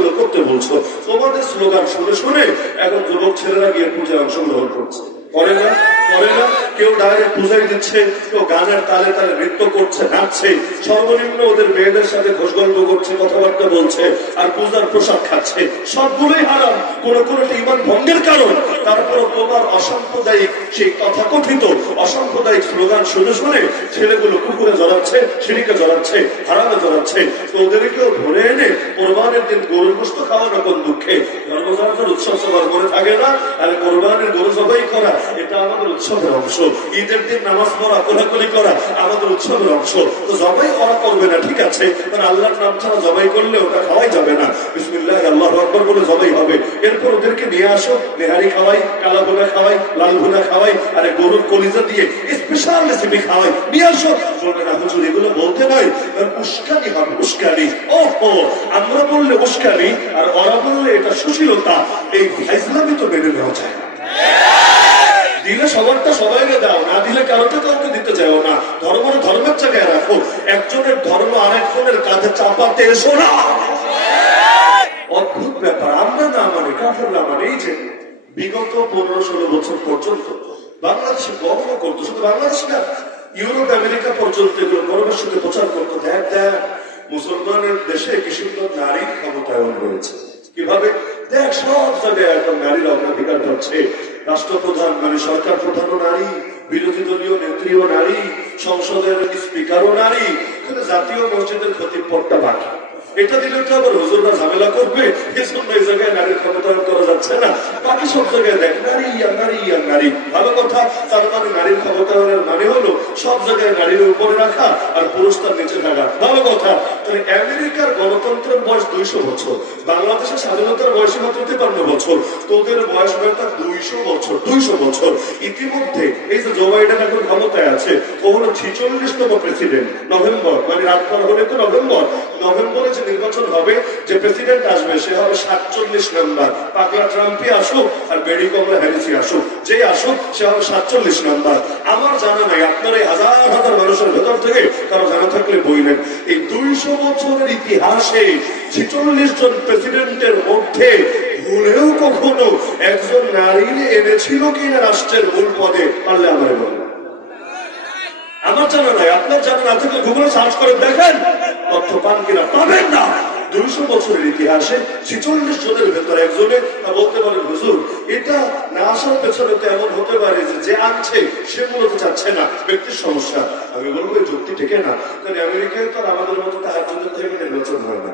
সেগুলো করতে বলছো। তোমাদের স্লোগান শুনে শুনে এখন যুবক ছেলেরা গিয়ে পূজায় অংশগ্রহণ করছে, করে না? কেউ ডাইরেক্ট পূজাই দিচ্ছে, কেউ গানের তালে তালে নৃত্য করছে, নাচছে, সর্বনিম্ন ওদের মেয়েদের সাথে ঘোষ গল্প করছে, কথাবার্তা বলছে, আর পূজার প্রসাদ খাচ্ছে। সবগুলোই হারাম, কোনটা ইমান ভঙ্গের কারণ। তারপর তোমার অসাম্প্রদায়িক সেই তথাকথিত অসাম্প্রদায়িক স্লোগান শুনে শুনে ছেলেগুলো কুকুরে জড়াচ্ছে, সিঁড়িকে জড়াচ্ছে, হারামে জড়াচ্ছে। তো ওদেরকেও ধরে এনে কোরবানের দিন গরুর গোশত খাওয়ানো কোন দুঃখে? ধর্মযাত্রার উৎসব সবার মনে থাকে না? আর কোরবানের গরু জবাই করা এটা আমাদের উৎসবের অংশ। ঈদের দিন নামাজ পড়া, কোলাকুলি করা আমাদের উৎসবের অংশ। তো জবাই করা করবে না, ঠিক আছে, মানে আল্লাহর নাম ছাড়া জবাই করলে ওটা খাওয়াই যাবে না। বিসমিল্লাহ আল্লাহু আকবার বলে জবাই হবে। এরপর ওদেরকে নিয়ে আসো, নেহারি খাওয়াই, কালা ভুনা খাওয়াই, লাল ভুনা খাওয়াই, আর গরুর কলিজা দিয়ে স্পেশাল রেসিপি খাওয়াই, নিয়ে আসো। বলবে না হুজুর এগুলো বলতে নয়, উস্কানি হবে, উস্কানি। ওহো, আমরা বললে উস্কানি আর ওরা বললে এটা সুশীলতা। এই ফাইজলামি তো মেনে নেওয়া যায় না। দিলে সবারটা সবাইকে দাও, না দিলে কারোটা কাউকে দিতে চাও না। ধর্মের জায়গায় রাখো, একজনের ধর্ম আরেকজনের কাঁধে চাপাতে এসো না। অদ্ভুত ব্যাপার, আমরা না মানে কাফের না মানে। এই যে বিগত 15-16 বছর পর্যন্ত বাংলাদেশে গর্ব করতো, শুধু বাংলাদেশ না, ইউরোপ আমেরিকা পর্যন্ত এগুলো গর্বের সাথে প্রচার করতো, দেখ মুসলমানের দেশে কি সুন্দর নারীর ক্ষমতায়ন রয়েছে। কিভাবে? দেখ সব জায়গায় এখন নারীর অগ্রাধিকার পাচ্ছে। রাষ্ট্রপ্রধান মানে সরকার প্রধানও নারী, বিরোধী দলীয় নেত্রীও নারী, সংসদের স্পিকারও নারী, কিন্তু জাতীয় মসজিদের খতিব পদটা বাকি। এটা দিলে তো আবার হুজুররা ঝামেলা করবে, এজন্য এই জায়গায় নারীর ক্ষমতায়ন করা যাচ্ছে না। বাকি সব জায়গায় দেখ নারী আর নারী আর নারী। ভালো কথা, তার মানে নারীর ক্ষমতায়নের মানে হলো সব জায়গায় নারীর উপরে রাখা আর পুরুষ তার নিচে থাকা। ভালো কথা। তাহলে আমেরিকার গণতন্ত্রের বয়স 200 বছর, বাংলাদেশের স্বাধীনতার বয়স মাত্র 53 বছর, তোদের বয়স হয় তার 200 বছর। 200 বছর ইতিমধ্যে এই যে জো বাইডেন এখন ক্ষমতায় আছে, ও হলো 46তম প্রেসিডেন্ট। নভেম্বর মানে রাত পার হলে তো নভেম্বরে যে নির্বাচন হবে, যে প্রেসিডেন্ট আসবে সে হবে 47 নাম্বার। পাগলা ট্রাম্পই আসুক আর বেডি কমলা হ্যারিসই আসুক, যে আসুক সে হবে 47 নাম্বার। আমার জানা নাই, আপনার এই হাজার হাজার মানুষের ভেতর থেকে কারো জানা থাকলে বইলেন। এই 200 বছরের ইতিহাসে 46 জন প্রেসিডেন্টের মধ্যে ভুলেও কখনো একজন নারী এনেছিল কিনা রাষ্ট্রের মূল পদে? পারলে আমার বলেন। আমার জানা নাই, আপনার জানা না থাকলে গুগলে সার্চ করে দেখেন, তথ্য পান কিনা? পাবেন না। 200 বছরের ইতিহাসে 46 জনের ভেতরে একজনে বলতে পারেন হুজুর এটা না আসার পেছনে তো এমন হতে পারে যে আনছে সে মূলত চাচ্ছে না, ব্যক্তির সমস্যা। আমি বলবো এই যুক্তি টেকে না। কারণ আমেরিকায় তো আমাদের মতো তাহাজ্জুদের থেকে নির্বাচন হয় না।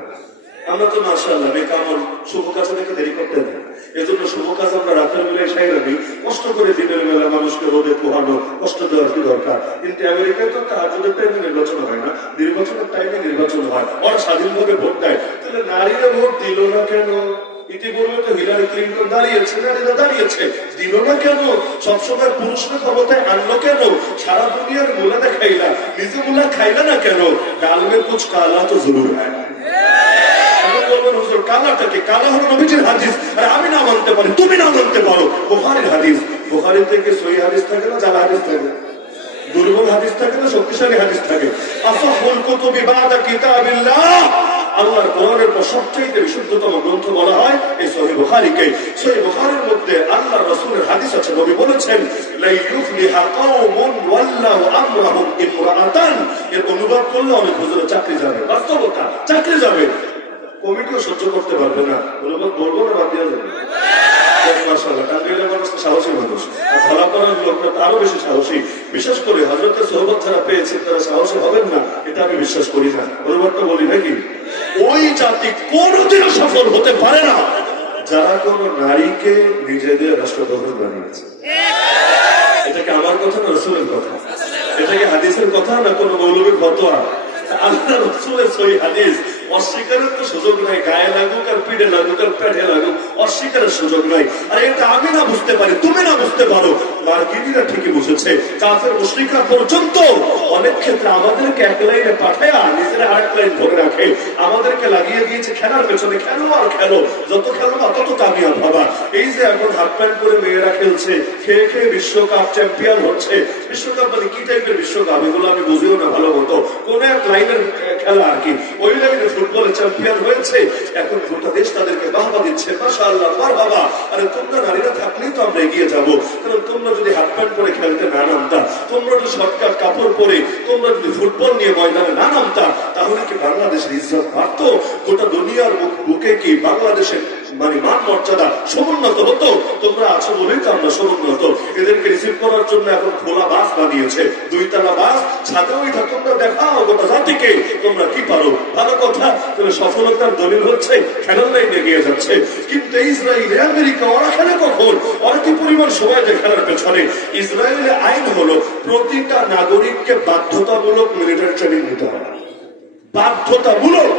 আমরা তো মাশাআল্লাহ নেকামল শুভ কাজে দেখে দেরি করতে দেয়, এজন্য শুভ কাজ আমরা রাতের বেলায় সাইরা দিই, কষ্ট করে দিনের বেলা মানুষকে রোদে পোহানো, কষ্ট দেওয়ার কি দরকার? কিন্তু আমেরিকায় তো তাহাজ্জুদের টাইমে নির্বাচন হয় না, নির্বাচনের টাইমে নির্বাচন হয়, ওরা স্বাধীনভাবে ভোট দেয়। তাহলে নারীরা ভোট দিল না কেন? ইতিপূর্বে তো হিলারি ক্লিন্টন দাঁড়িয়েছে, নারীরা দাঁড়িয়েছে, দিল না কেন? সবসময় পুরুষরা ক্ষমতায় আনলো কেন? সারা দুনিয়ার মূলা দেখাইলা, নিজে মূলা খাইলা না কেন? ডাল মে কুছ কালা তো জরুর হয়। কালাটাকে, কালা হলো নবীজির হাদিস, আর আমি না মানতে পারি, তুমি না মানতে পারো বুখারীর হাদিস। বুখারী থেকে সহিহ হাদিস থাকে না জাল হাদিস থাকে, দুর্বল হাদিস থাকে না শক্তিশালী হাদিস থাকে। আসাহুল কুতুবি বাদা কিতাবিল্লাহ, আল্লাহর কোরআনের পর সবচেয়ে বিশুদ্ধতম গ্রন্থ বলা হয় এই সহিহ বুখারীকে। সহিহ বুখারীর মধ্যে আল্লাহর রাসূলের হাদিস আছে, নবী বলেছেন লা ইউফলিহা কওমুন ওয়াল্লাহু আমরাহুম ইমরাআতান। এর অনুবাদ করলে অনেক হুজুর চাকরি যাবে, বাস্তবতা চাকরি যাবে, কমিটিও সহ্য করতে পারবে না। অনুবাদ বলবো না, বাদ দেওয়া যাবে। মাশাআল্লাহ, টাঙ্গাইলের মানুষ তো সাহসী মানুষ, আর ধরা পড়ার লোকটা তো আরো বেশি সাহসী। বিশেষ করে হযরতের সোহবত যারা পেয়েছেন তারা সাহসী হবেন না, এটা আমি বিশ্বাস করি না। অনুবাদটা বলি নাকি? ওই জাতি কোনদিনও সফল হতে পারে না যারা কোন নারীকে নিজেদের রাষ্ট্রপ্রধান বানিয়েছে। এটাকে আমার কথা না রাসূলের কথা? এটাকে হাদিসের কথা না কোন মৌলবীর ফতোয়া? আল্লাহর রাসূলের সহিহ হাদিস। অস্বীকারের তো সুযোগ নাই, গায়ে লাগুক আর পিঠে লাগুক আর পেটে লাগুক, অস্বীকারের সুযোগ নাই। আর এটা আমি না বুঝতে পারি, তুমি না বুঝতে পারো, মার্কিনীরা ঠিকই বুঝেছে। কাফের মুশরিকরা পর্যন্ত অনেক ক্ষেত্রে আমাদেরকে এক লাইনে পাঠায়া নিজেরা আরেক লাইন ধরে রাখে, আমাদেরকে লাগিয়ে দিয়েছে খেলার পেছনে। খেলো আর খেলো, যত খেলবা তত কামিয়াব হবা। এই যে এখন হাফ প্যান্ট পরে মেয়েরা খেলছে, খেয়ে খেয়ে বিশ্বকাপ চ্যাম্পিয়ন হচ্ছে। বিশ্বকাপ মানে কি টাইপের বিশ্বকাপ এগুলো আমি বুঝিও না ভালো মতো, কোন এক লাইনের খেলা আর কি, ওই লাইনে ফুটবলে চ্যাম্পিয়ন হয়েছে, এখন গোটা দেশ তাদেরকে বাহবা দিচ্ছে, মাশাআল্লাহ মারহাবা। আরে তোমরা নারীরা থাকলেই তো আমরা এগিয়ে যাবো, কারণ তোমরা যদি হাফ প্যান্ট পরে খেলতে না নামতা, তোমরা যদি শর্টকাট কাপড় পরে তোমরা যদি ফুটবল নিয়ে ময়দানে না নামতা, তাহলে কি বাংলাদেশের ইজ্জত বাড়তো? গোটা দুনিয়ার বুকে কি বাংলাদেশের মানে মান মর্যাদা সমুন্নত হতো? তোমরা আছো বলেই তো আমরা সমুন্নত। এদেরকে রিসিভ করার জন্য এখন খোলা বাস বানিয়েছে, 2 তলা বাস, ছাদে ওইটা তোমরা দেখাও গোটা জাতিকে তোমরা কি পারো। ভালো কথা, তাহলে সফলতার দলিল হচ্ছে খেলার লাইনে এগিয়ে যাচ্ছে। কিন্তু ইসরায়েল আমেরিকা ওরা খেলে কখন? ওরা কি পরিমাণ সময় দেয় খেলার পেছনে? ইসরায়েলের আইন হলো প্রতিটা নাগরিককে বাধ্যতামূলক মিলিটারি ট্রেনিং নিতে হবে, বাধ্যতামূলক।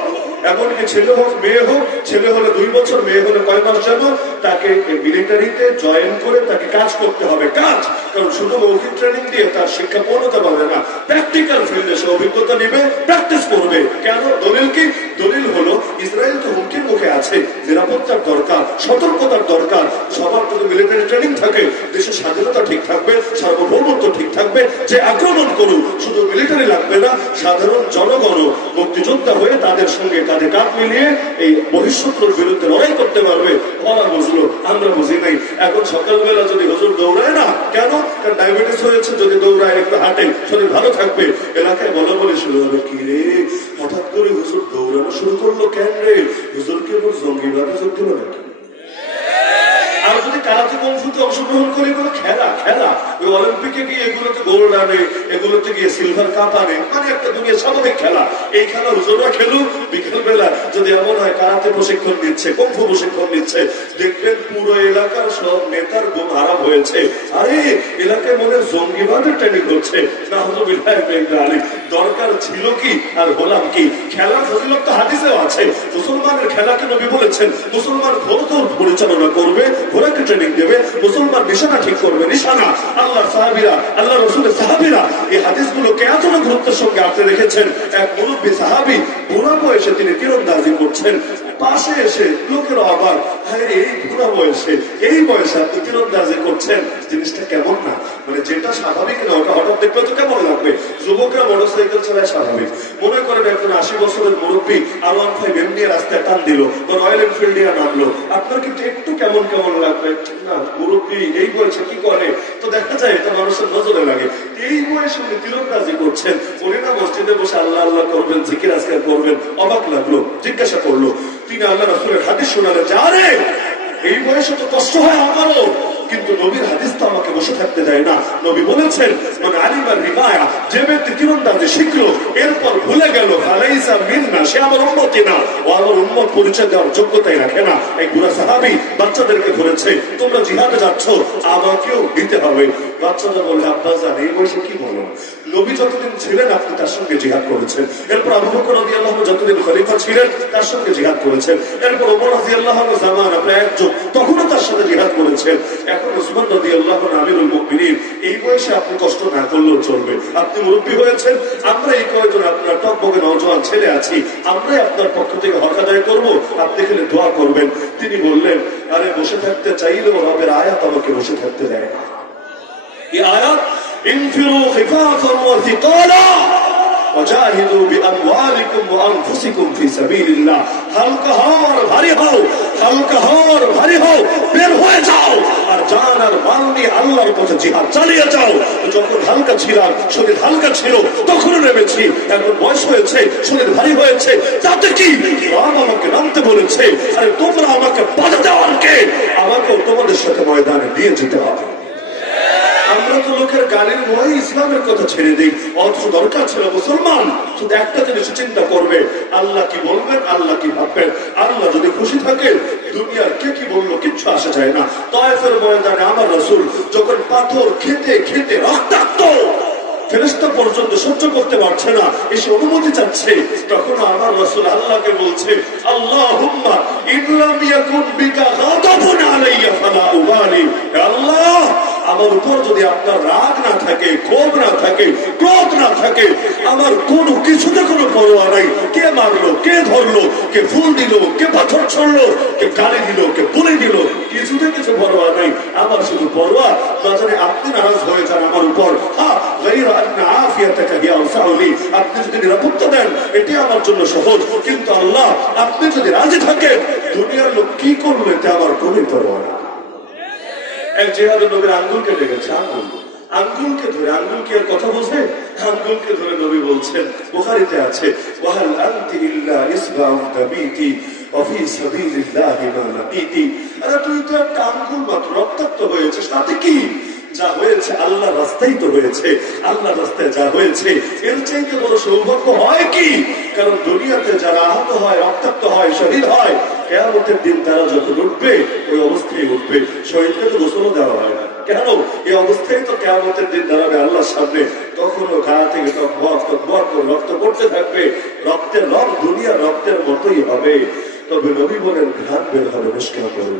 এমনকি ছেলে হোক মেয়ে হোক, ছেলে হলে 2 বছর, মেয়ে হলে কয় মাস যেন, তাকে মিলিটারিতে জয়েন করে তাকে কাজ করতে হবে, কাজ। কারণ শুধু মৌখিক ট্রেনিং দিয়ে তার শিক্ষা পূর্ণতা পাবে না, প্র্যাকটিক্যাল ফিল্ডে সে অভিজ্ঞতা নিবে, প্র্যাকটিস করবে। কেন? দলিল কি? দলিল হলো ইসরায়েল তো হুমকির মুখে আছে, নিরাপত্তার দরকার, সতর্কতার দরকার। সবার যদি মিলিটারি ট্রেনিং থাকে, দেশের স্বাধীনতা ঠিক থাকবে, সার্বভৌমত্ব ঠিক থাকবে। যে আক্রমণ করুক, শুধু মিলিটারি লাগবে না, সাধারণ জনগণও মুক্তিযোদ্ধা হয়ে তাদের সঙ্গে কাঁধে কাঁধ মিলিয়ে এই বহিঃশত্রুর বিরুদ্ধে লড়াই করতে পারবে। ওরা বুঝলো, আমরা বুঝি নাই। এখন সকালবেলা যদি হুজুর দৌড়ায় না, কেন? কারণ ডায়াবেটিস হয়েছে, যদি দৌড়ায় একটু হাঁটে শরীর ভালো থাকবে। এলাকায় বলা বলে শুরু হবে, কি রে হঠাৎ করে হুজুর দৌড়ানো শুরু করলো কেন রে? হুজুরকে এবার জঙ্গিবাদে যোগ দিল নাকি? আর যদি কারাতে কংফুতে অংশগ্রহণ করে, এগুলো খেলা, খেলা। ওই অলিম্পিকে গিয়ে এগুলোতে গোল্ড আনে, এগুলোতে গিয়ে সিলভার কাপ আনে, মানে একটা দুনিয়া স্বাভাবিক খেলা। এই খেলা হুজুররা খেলুক। বিকেল বেলা যদি এমন হয় কারাতে প্রশিক্ষণ নিচ্ছে, কংফু প্রশিক্ষণ নিচ্ছে, দেখবেন পুরো এলাকার সব নেতার ঘুম হারাম হয়েছে। আরে এলাকায় মনে জঙ্গিবাদের ট্রেনিং হচ্ছে না। দরকার ছিল কি আর হলাম কি? খেলার ফজিলত তো হাদিসেও আছে। মুসলমানের খেলাকে নবী বলেছেন, মুসলমান ঘোর দৌড় পরিচালনা করবে, ঘোড়াকে ট্রেনিং দেবে, মুসলমান নিশানা ঠিক করবে, নিশানা। আল্লাহর সাহাবীরা, আল্লাহ রাসূলের সাহাবীরা এই হাদিসগুলোকে এত গুরুত্বের সঙ্গে আঁকড়ে রেখেছেন। এক মুরব্বী সাহাবী বুড়া বয়সে তিনি তীরন্দাজি করছেন, পাশে এসে লোকের অবাক, এই বুড়া বয়সে, এই বয়সে আপনি তীরন্দাজি করছেন, জিনিসটা কেমন না? মানে যেটা স্বাভাবিক না, ওটা হঠাৎ দেখলে তো কেমন লাগবে? যুবকরা মোটরসাইকেল চালায় স্বাভাবিক, মনে করেন একজন 80 বছরের মুরব্বী R15 এমনি রাস্তায় টান দিল বা রয়্যাল এনফিল্ড দিয়ে নামলো, আপনার কিন্তু একটু কেমন কেমন লাগবে না? মুরব্বী এই বয়সে কি করে? তো দেখা যায় এটা মানুষের নজরে লাগে। এই বয়সে উনি তীরন্দাজি করছেন, উনি না মসজিদে বসে আল্লাহ আল্লাহ করবেন, জিকির আজকার করবেন। অবাক লাগলো, জিজ্ঞাসা করলো, তিনি আল্লাহ রাসূলের হাদিস শোনালেন যে আরে এই বয়সে তো কষ্ট হয় আমারও, কিন্তু নবীর হাদিস তো আমাকে বসে থাকতে দেয় না। নবী বলেছেন, মানে আলিমার রিমায়া, যে ব্যক্তি তীরন্দাজি শিখলো এরপর ভুলে গেল, ফালাইসা মিন্না, সে আমার উম্মতি না, ও আমার উম্মত পরিচয় দেওয়ার যোগ্যতাই রাখে না। এই বুড়া সাহাবী বাচ্চাদেরকে ধরেছে, তোমরা জিহাদে যাচ্ছ, আমাকেও দিতে হবে। বাচ্চারা বলে, আব্বাজান এই বয়সে কি বলো? নবী যতদিন ছিলেন আপনি তার সঙ্গে জিহাদ করেছেন, এরপর আবু বকর রাদিয়াল্লাহু আনহু যতদিন খলিফা ছিলেন তার সঙ্গে জিহাদ করেছেন, এরপর ওমর রাদিয়াল্লাহু আনহু জামানা প্রায় 1 যুগ, তখনও তার সাথে জিহাদ করেছেন। এখন উসমান রাদিয়াল্লাহু আনহু আমিরুল মুমিনিন, এই বয়সে আপনি কষ্ট না করলেও চলবে, আপনি মুরব্বী হয়েছেন। আমরা এই কয়েকজন আপনার টকবকে নওজোয়ান ছেলে আছি, আমরাই আপনার পক্ষ থেকে হক আদায় করবো, আপনি এখানে দোয়া করবেন। তিনি বললেন, আরে বসে থাকতে চাইলেও রবের আয়াত আমাকে বসে থাকতে দেয় না। এই আয়াত, ইনফিরু খিফাফান ওয়া সিকালা ওয়াজাহিদু বিআমওয়ালিকুম ওয়া আনফুসিকুম ফি সাবিলিল্লাহ। হালকা হও আর ভারী হও, হালকা হও আর ভারী হও, বের হয়ে যাও আর জান আর মাল নিয়ে আল্লাহর পথে জিহাদ চালিয়ে যাও। যখন হালকা ছিলাম, শরীর হালকা ছিল, তখন নেমেছি। এখন বয়স হয়েছে, শরীর ভারী হয়েছে, তাতে কি? রাম আমাকে নামতে বলেছে, আরে তোমরা আমাকে বাধা দেওয়ার কে? আমাকেও তোমাদের সাথে ময়দানে নিয়ে যেতে হবে। আমরা তো লোকের গালির ভয়ে ইসলামের কথা ছেড়ে দিই, অথচ দরকার ছিল মুসলমান শুধু একটা জিনিস চিন্তা করবে, আল্লাহ কি বলবেন, আল্লাহ কি ভাববেন। আল্লাহ যদি খুশি থাকে, দুনিয়ার কে কি বললো কিচ্ছু আসে যায় না। তায়েফের ময়দানে আমার রাসূল যখন পাথর খেতে খেতে রক্তাক্ত, ফেরেশতা পর্যন্ত সহ্য করতে পারছে না, এসে অনুমতি চাচ্ছে, তখন আমার রাসূল আল্লাহকে বলছে, আল্লাহুম্মা ইল্লাম ইয়াকুন বিকা গাদাবুন আলাইয়া ফালা উবালি। আল্লাহ, আমার উপর যদি আপনার রাগ না থাকে, ক্ষোভ না থাকে, ক্রোধ না থাকে, আমার কোনো কিছুতে কোনো পরোয়া নাই। কে মারলো, কে ধরলো, কে ফুল দিল, কে পাথর ছড়লো, কে গালি দিল, কে বলে দিল, কিছুতে কিছু পরোয়া নাই। আমার শুধু পরোয়া না জানি আপনি নারাজ হয়ে যান আমার উপর। হ্যাঁ, গায়রা আন্না আফিয়াতাকা ইয়া উসাউলি, আপনি যদি নিরাপত্তা দেন এটি আমার জন্য সহজ, কিন্তু আল্লাহ আপনি যদি রাজি থাকেন দুনিয়ার লোক কি করবে এটা আমার কোনই পরোয়া না। এক জিহাদ নবীর আঙ্গুলকে লেগেছে, আঙ্গুলকে ধরে, আঙ্গুল কি আর কথা বোঝে? আঙ্গুলকে ধরে নবী বলছেন, বুখারীতে আছে, ওয়াহাল আনতি ইল্লা ইসবাউন তাবিতি ওয়া ফি সাবিলিল্লাহি মা লাকিতি। আরে তুই তো একটা আঙ্গুল মাত্র, রক্তাক্ত হয়েছে, সাথে কি? যা হয়েছে আল্লাহ রাস্তায় তো হয়েছে, আল্লাহ রাস্তায় যা হয়েছে এর চাইতে বড় সৌভাগ্য হয় কি? কারণ দুনিয়াতে যারা আহত হয়, রক্তাক্ত হয়, শহীদ হয়, কিয়ামতের দিন তারা যখন উঠবে ওই অবস্থায় উঠবে। শহীদকে তো গোসলও দেওয়া হয় না, কেন? এই অবস্থায় তো কিয়ামতের দিন দাঁড়াবে আল্লাহর সামনে, তখনও গা থেকে রক্ত পড়তে থাকবে, রক্তের রং দুনিয়ার রক্তের মতোই হবে। তবে নবী বলেন ঘ্রাণ বের হবে মুশকিল করে।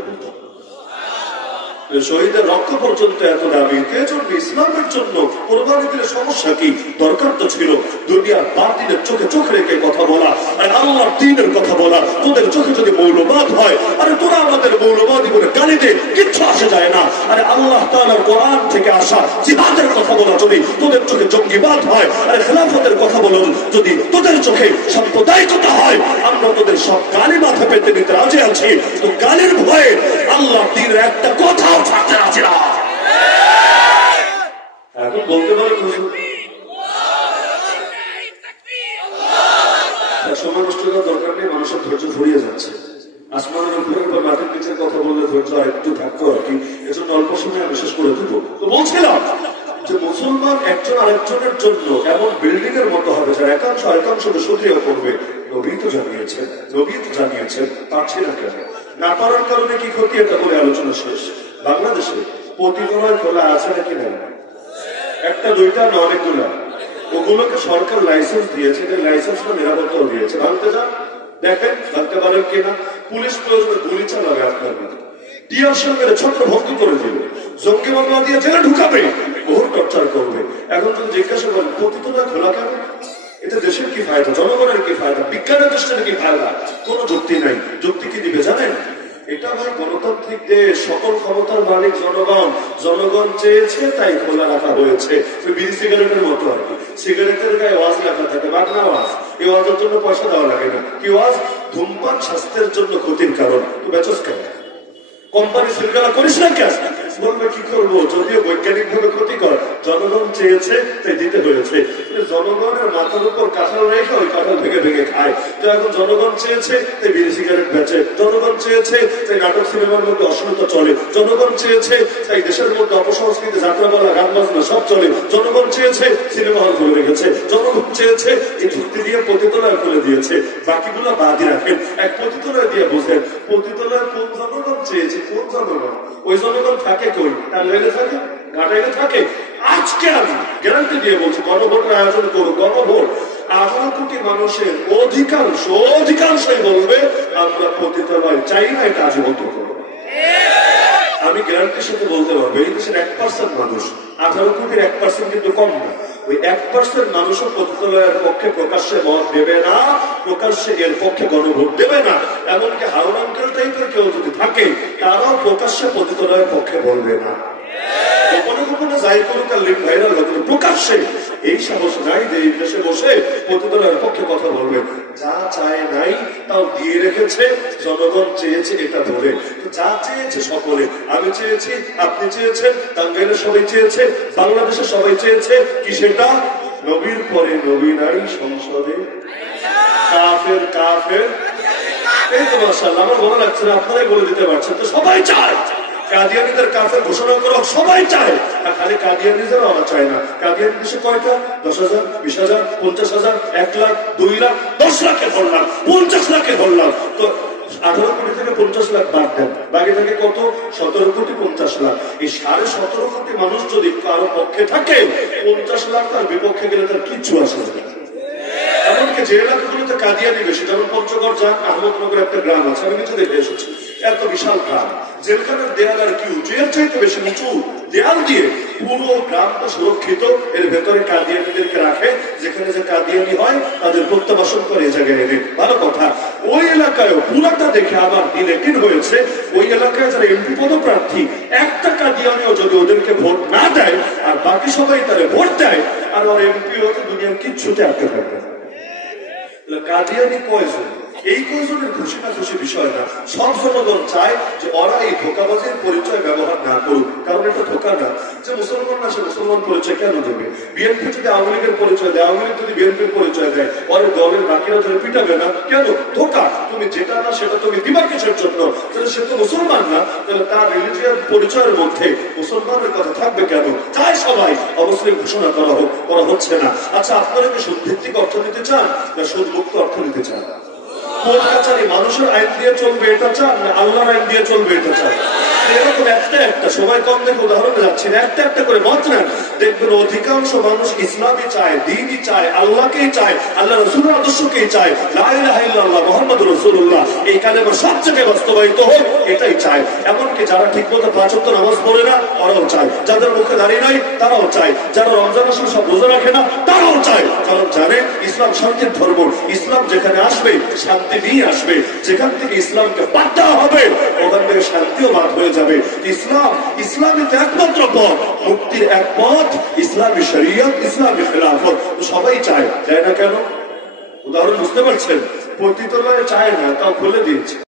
শহীদের রক্ত পর্যন্ত এত দাবি, এজন্য ইসলামের জন্য কোরবানি দিলে সমস্যা কি? দরকার তো ছিল দুনিয়ার বাতিলের চোখে চোখ রেখে কথা বলা, আর আল্লাহর দ্বীনের কথা বলা। তোদের চোখে যদি মৌলবাদ হয়, আরে তোরা আমাদের মৌলবাদী বলে গালি দে, কিচ্ছু আসে যায় না। আরে আল্লাহ তাআলার কোরআন থেকে আসা জিহাদের কথা বলা যদি তোদের চোখে জঙ্গিবাদ হয়, আরে খেলাফতের কথা বলো যদি তোদের চোখে সাম্প্রদায়িকতা হয়, আমরা তোদের সব গালি মাথা পেতে নিতে রাজি আছি। তো গালির ভয়ে আল্লাহর দ্বীনের একটা কথা এখন বলতে পারে সময় নষ্ট করার দরকার নেই, মানুষের ধৈর্য ফুরিয়ে যাচ্ছে। আসমানের উপরে বা মাটির নিচের কথা বললে ধৈর্য আর একটু থাকতো আর কি, এজন্য অল্প সময় আমি শেষ করে দেবো। তো বলছিলাম যে মুসলমান একজন আরেকজনের জন্য এমন বিল্ডিং এর মতো হবে যার একাংশ আরেকাংশকে সুক্রিয়া করবে। নবী তো জানিয়েছেন, পারছি না কেন? না পারার কারণে কি ক্ষতি, এটা বলে আলোচনা শেষ। বাংলাদেশে পতিতলয় খোলা আছে নাকি না? একটা দুইটা না, অনেকগুলো। ওগুলোকে সরকার লাইসেন্স দিয়েছে, লাইসেন্সটা নিরাপত্তাও দিয়েছে। ভাঙতে যান, দেখেন ভাঙতে পারেন কিনা। পুলিশ প্রয়োজনে গুলি চালাবে আপনার মধ্যে, টিয়ার সঙ্গে ছত্রভঙ্গ করে দেবে, জঙ্গি মামলা দিয়ে জেলে ঢুকাবে, বহু টর্চার করবে। এখন যদি জিজ্ঞাসা করেন পতিতলয় খোলা কেন, এতে দেশের কি ফায়দা, জনগণের কি ফায়দা, বিজ্ঞানের দৃষ্টিতে কি ফায়দা? কোন যুক্তি নাই। যুক্তি কি দিবে জানেন? এটা ভাই গণতান্ত্রিক দেশ, সকল ক্ষমতার মালিক জনগণ, জনগণ চেয়েছে তাই খোলা রাখা হয়েছে। বিড়ি সিগারেটের মতো আর কি, সিগারেটের গায়ে ওয়াজ লেখা থাকে, বাংলা ওয়াজ। এই ওয়াজের জন্য পয়সা দেওয়া লাগে না। কি ওয়াজ? ধূমপান স্বাস্থ্যের জন্য ক্ষতির কারণ, তো বেচস কেন? কোম্পানি শৃঙ্খলা করিস না কেন? বলবে কি করবো, যদিও বৈজ্ঞানিক ভাবে ক্ষতিকর, জনগণ চেয়েছে তাই দিতে হয়েছে। জনগণের মাথার উপর কাঁঠাল রেখে ওই কাঁঠাল ভেঙে ভেঙে খায়। তো এখন জনগণ চেয়েছে তাই বিড়ি সিগারেট বেচে, জনগণ চেয়েছে তাই নাটক সিনেমার মধ্যে অশ্লীলতা চলে, জনগণ চেয়েছে তাই দেশের মধ্যে অপসংস্কৃতি, যাত্রাপালা, গান বাজনা সব চলে, জনগণ চেয়েছে সিনেমা হল খুলে রেখেছে, জনগণ চেয়েছে এই চুক্তি দিয়ে পতিতলয় খুলে দিয়েছে। বাকিগুলো বাদই রাখেন, এক পতিতলয় দিয়ে বোঝেন পতিতলয় কোন জনগণ চেয়েছে, কোন জনগণ? ওই জনগণ থাকে কই? টাঙ্গাইলে থাকে, ঘাটাইলে থাকে। আজকে আমি গ্যারান্টি দিয়ে বলছি, গণভোটের আয়োজন করুন, গণভোট। 18 কোটি মানুষের অধিকাংশই বলবে আমরা পতিতালয় চাই না, এটা আজীবন করবো। আমি গ্যারান্টির সাথে বলতে পারবো এই দেশের 1% মানুষ, 18 কোটির 1% কিন্তু কম না, ওই 1% মানুষও পতিতালয়ের পক্ষে প্রকাশ্যে মত দেবে না, প্রকাশ্যে এর পক্ষে গণভোট দেবে না। এমনকি হারুন আঙ্কেল টাইপের কেউ যদি থাকে তারাও প্রকাশ্যে পতিতালয়ের পক্ষে বলবে না। গোপনে গোপনে যাই করুক আর লিঙ্ক ভাইরাল হবে, প্রকাশ্যে এই সাহস নাই যে এই দেশে বসে পতিতালয়ের পক্ষে কথা বলবে। যা চায় নাই তাও দিয়ে রেখেছে, জনগণ চেয়েছে এটা ধরে। যা চেয়েছে সকলে, আমি চেয়েছি, আপনি চেয়েছেন, টাঙ্গাইলে সবাই চেয়েছে, বাংলাদেশে সবাই চেয়েছে, কি সেটা? নবীর পরে নবী নাই সংসদে, কাফের কাফের। এই তো মাশাআল্লাহ, আমার ভালো লাগছে না, আপনারাই বলে দিতে পারছেন। তো সবাই চায় কাদিয়ানীদের কাফের ঘোষণা করা, সবাই চায়। আর খালি কাদিয়ানীদেরও আমরা চাই না। কাদিয়ানি দেশে কয়টা? 10,000, 20,000, 50,000, 1 লাখ, 2 লাখ, 10 লাখে ধরলাম, 50 লাখে ধরলাম। তো 18 কোটি থেকে 50 লাখ বাদ দেন, বাকি থাকে কত? 17 কোটি 50 লাখ। এই 17.5 কোটি মানুষ যদি কারো পক্ষে থাকে, 50 লাখ তার বিপক্ষে গেলে তার কিচ্ছু আসে না। এমনকি যে এলাকাগুলোতে কাদিয়ানি বেশি, যেমন পঞ্চগড় যান, আহমদনগর একটা গ্রাম আছে, আমি নিচে দেখে এসেছি, এত বিশাল গ্রাম, জেলখানার দেয়াল আর কি উঁচু, এর চাইতে বেশি উঁচু দেয়াল দিয়ে পুরো গ্রামটা সুরক্ষিত। এর ভেতরে কাদিয়ানিদেরকে রাখে, যেখানে যে কাদিয়ানি হয় তাদের প্রত্যাবাসন করে এই জায়গায় এনে। ভালো কথা, ওই এলাকায় পুরাটা দেখে আমার দিলে কিন হয়েছে, ওই এলাকায় যারা এমপি পদপ্রার্থী, একটা কাদিয়ানিও যদি ওদেরকে ভোট না দেয় আর বাকি সবাই তারে ভোট দেয়, আর ওর এমপি হতে দুনিয়ার কিচ্ছুতে আটকে থাকবে না। কাদিয়ানি কয়জন, এই কয়জনের খুশি না খুশি বিষয় না, সব জনগণ চায় যে ওরা এই ধোকাবাজের পরিচয় ব্যবহার না করুক, কারণ এটা ধোকা না। যে মুসলমান না সে মুসলমান পরিচয় কেন দেবে? বিএনপি যদি আওয়ামী লীগের পরিচয় দেয়, আওয়ামী লীগ যদি বিএনপির পরিচয় দেয়, ওরে দলের বাকিরা ধরে পিটাবে না কেন? ধোকা। তুমি যেটা না সেটা তুমি দিবা কিসের জন্য? তাহলে সে তো মুসলমান না, তাহলে তার রিলিজিয়াস পরিচয়ের মধ্যে মুসলমানের কথা থাকবে কেন? চাই সবাই অবশ্যই ঘোষণা করা হোক, করা হচ্ছে না। আচ্ছা, আপনারা কি সুদ ভিত্তিক অর্থনীতি চান না সুদ মুক্ত অর্থনীতি চান? কোর্ট কাছারি মানুষের আইন দিয়ে চলবে এটা চান না আল্লাহর আইন দিয়ে চলবে এটা চান? এরকম একটা সবাই কম দেখে উদাহরণে যাচ্ছেন, একটা করে মত নেন, দেখবেন অধিকাংশ মানুষ ইসলামই চায়, দ্বীনই চায়, আল্লাহকেই চায়, আল্লাহ রসুলের আদর্শকেই চায়, লা ইলাহা ইল্লাল্লাহ মুহাম্মাদুর রাসূলুল্লাহ এই কালেমা সব জায়গায় বাস্তবায়িত হোক এটাই চায়। এমনকি যারা ঠিকমতো ৫ ওয়াক্ত নামাজ পড়ে না ওরাও চায়, যাদের মুখে দাঁড়িয়ে নাই তারাও চায়, যারা রমজান মাসে সব রোজা রাখে না তারাও চায়, কারণ জানে ইসলাম শান্তির ধর্ম। ইসলাম যেখানে আসবে শান্তি নিয়ে আসবে, যেখান থেকে ইসলামকে বাদ দেওয়া হবে ওখান থেকে শান্তিও বাদ হয়ে যাবে। ইসলামই তো একমাত্র পথ, মুক্তির এক পথ, ইসলামী শরীয়ত, ইসলামী খেলাফত। সবাই চায়, চায় না কেন? উদাহরণ বুঝতে পারছেন? পতিতালয়ে চায় না, তাও খুলে দিয়েছে।